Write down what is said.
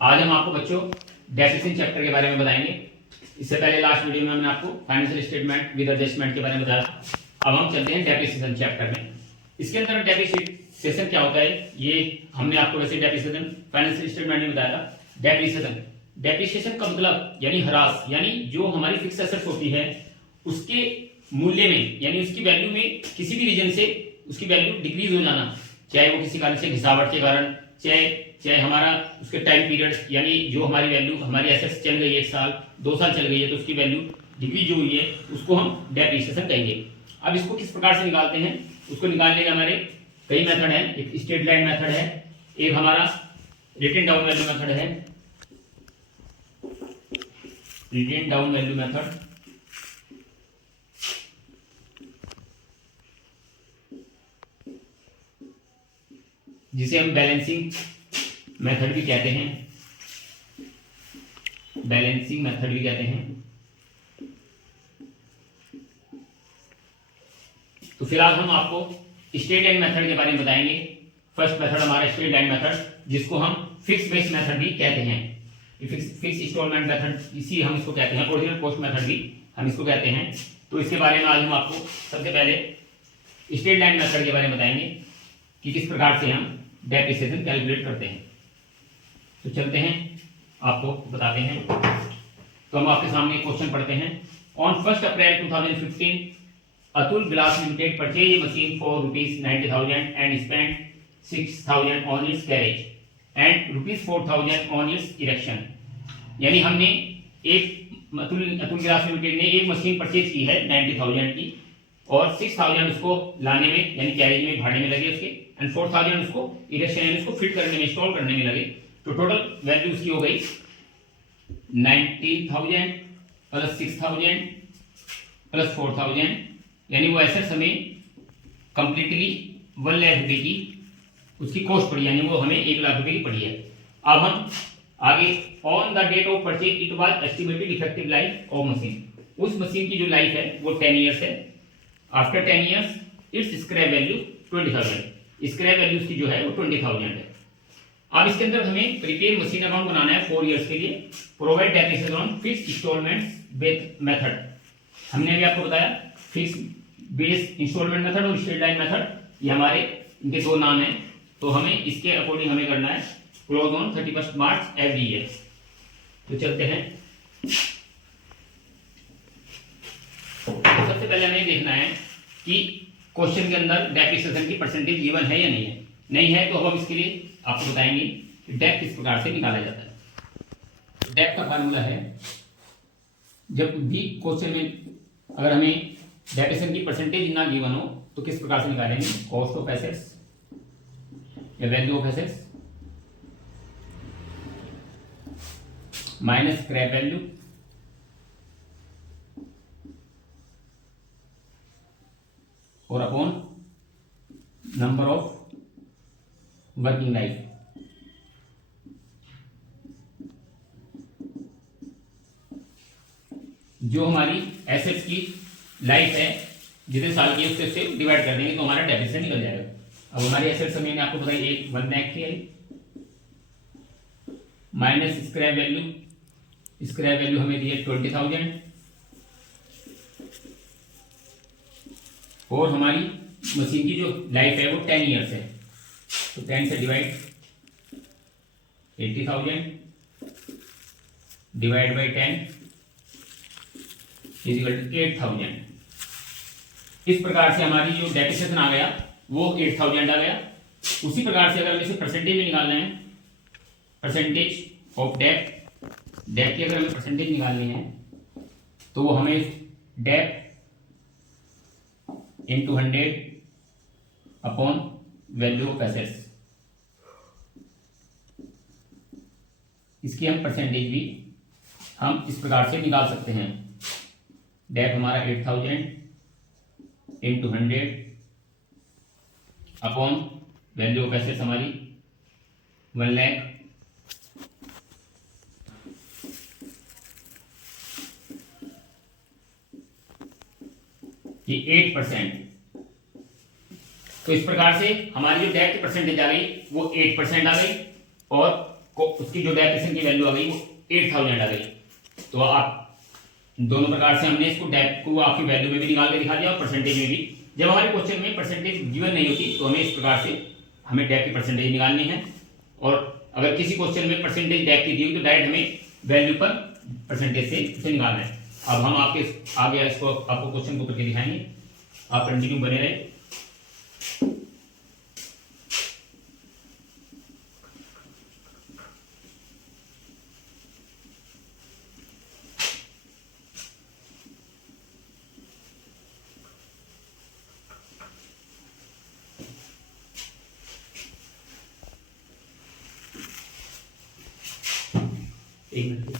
आज हम आपको बच्चों डेप्रिसिएशन चैप्टर के बारे में बताएंगे। इससे पहले लास्ट वीडियो में हमने आपको फाइनेंशियल स्टेटमेंट विद एडजस्टमेंट के बारे में बताया। अब हम चलते हैं डेप्रिसिएशन चैप्टर में। इसके अंदर डेप्रिसिएशन क्या होता है ये हमने आपको वैसे डेप्रिसिएशन फाइनेंशियल स्टेटमेंट में बताया था। डेप्रिसिएशन का मतलब यानी ह्रास, यानी जो हमारी फिक्स एसेट्स होती है उसके मूल्य में यानी उसकी वैल्यू में किसी भी रीजन से उसकी वैल्यू डिक्रीज हो जाना, चाहे वो किसी कारण से घिसावट के कारण, चाहे हमारा उसके टाइम पीरियड यानी जो हमारी वैल्यू हमारी एसेट्स चल गई है 1 साल 2 साल चल गई है तो उसकी वैल्यू डिक्रीज हुई है उसको हम डेप्रिसिएशन कहेंगे। अब इसको किस प्रकार से निकालते हैं, उसको निकालने के हमारे कई मेथड हैं। एक स्ट्रेट लाइन मेथड है, एक हमारा रिटन डाउन वैल्यू मेथड है, रिटन डाउन वैल्यू मेथड, जिसे हम बैलेंसिंग मेथड भी कहते हैं, बैलेंसिंग मेथड भी कहते हैं। तो फिलहाल हम आपको स्ट्रेट लाइन मेथड के बारे में बताएंगे। फर्स्ट मेथड हमारा स्ट्रेट लाइन मेथड, जिसको हम फिक्स बेस मेथड भी कहते हैं, फिक्स इंस्टॉलमेंट मेथड इसी हम इसको कहते हैं, ओरिजिनल कॉस्ट मेथड भी हम इसको कहते हैं। तो इसके बारे में आज हम आपको सबसे पहले स्ट्रेट लाइन मेथड के बारे में बताएंगे कि किस प्रकार से हम डेप्रिसिएशन कैलकुलेट करते हैं। तो चलते हैं आपको बताते हैं। तो हम आपके सामने क्वेश्चन पढ़ते हैं। On 1 April 2015 Atul glass limited purchase a machine for ₹90,000 and spend 6,000 on it's carriage and ₹4,000 on it's erection. यानी हमने अतुल ग्लास लिमिटेड ने एक मशीन परचेज की है 90,000 की और 6,000 उसको लाने में यानी कैरेज में भाड़े में लगे उसके, एंड 4,000 उसको इरेक्शन यानी उसको फिट करने में इंस्टॉल करने में लगे। तो टोटल वैल्यू उसकी हो गई 90,000 प्लस 6,000 प्लस 4,000, यानी वो एसेट्स हमें कंप्लीटली 1 लाख रुपए की उसकी कॉस्ट पड़ी, यानी वो हमें 1 लाख रुपए की पड़ी है। अब हम आगे on the date of purchase it was estimated effective life of machine, उस मशीन की जो लाइफ है वो 10 ईयर्स है। After 10 years its scrap value 20,000, scrap value उसकी जो है वो 20,000 है। अब इसके अंदर हमें प्रीपेड मशीन अकाउंट बनाना है 4 इयर्स के लिए। Provide depreciation on fix installments method, हमने अभी आपको बताया फिक्स बेस इंस्टॉलमेंट मेथड और स्ट्रेट लाइन मेथड, ये हमारे इनके 2 नाम हैं। तो हमें इसके अकॉर्डिंग हमें करना है close on 31 March every year. तो चलते हैं। सबसे पहले हमें देखना है कि क्वेश्चन के अंदर डेप्रिसिएशन की परसेंटेज गिवन है या नहीं है। नहीं है तो हम इसके लिए आपको बताएंगे कि डेप किस प्रकार से निकाला जाता है। डेप का फार्मूला है, जब भी क्वेश्चन में अगर हमें डेप्रिसिएशन की परसेंटेज ना गिवन हो तो किस प्रकार से निकालेंगे, कॉस्ट ऑफ एसेट्स या value of assets minus scrap value और upon number of working life. जो हमारी एसेट्स की लाइफ है जितने साल की है उससे डिवाइड कर देंगे तो हमारा डेप्रिसिएशन निकल जाएगा। अब हमारी एसेट्स मैंने आपको बताई 1 लाख की है, माइनस स्क्रैप वैल्यू हमें दी है 20,000 और हमारी मशीन की जो लाइफ है वो 10 ईयर्स है। तो 10 से divide 80,000 divide by 10 is equal to 8,000। इस प्रकार से हमारी जो डेप्रिसिएशन आ गया वो 8,000 आ गया। उसी प्रकार से अगर हम इसे परसेंटेज में निकालना है, परसेंटेज ऑफ डेप की अगर हमें परसेंटेज निकालनी है तो वो हमें dep into 100 upon value of assets, इसकी हम परसेंटेज भी हम इस प्रकार से निकाल सकते हैं। डेप हमारा 8,000 into 100 upon value of assets हमारी 1 लाख। ये 8%। तो इस प्रकार से हमारी जो डेट की परसेंटेज आ गई वो 8% आ गई और को उसकी जो डेप्रिसिएशन की वैल्यू आ गई वो 8000 आ गई। तो आप दोनों प्रकार से हमने इसको डेप को आपकी वैल्यू में भी निकाल के दिखा दिया और परसेंटेज में भी। जब हमारे क्वेश्चन में परसेंटेज गिवन नहीं होती तो हमें इस प्रकार से हमें डेप की परसेंटेज निकालनी है, और अगर किसी क्वेश्चन में परसेंटेज डेप की दी हुई तो डायरेक्ट हमें वैल्यू पर परसेंटेज से इसे निकालना है। अब हम आपके आगे इसको आपको क्वेश्चन को करके दिखाएंगे, आप कंटिन्यू बने रहे। एक मिनट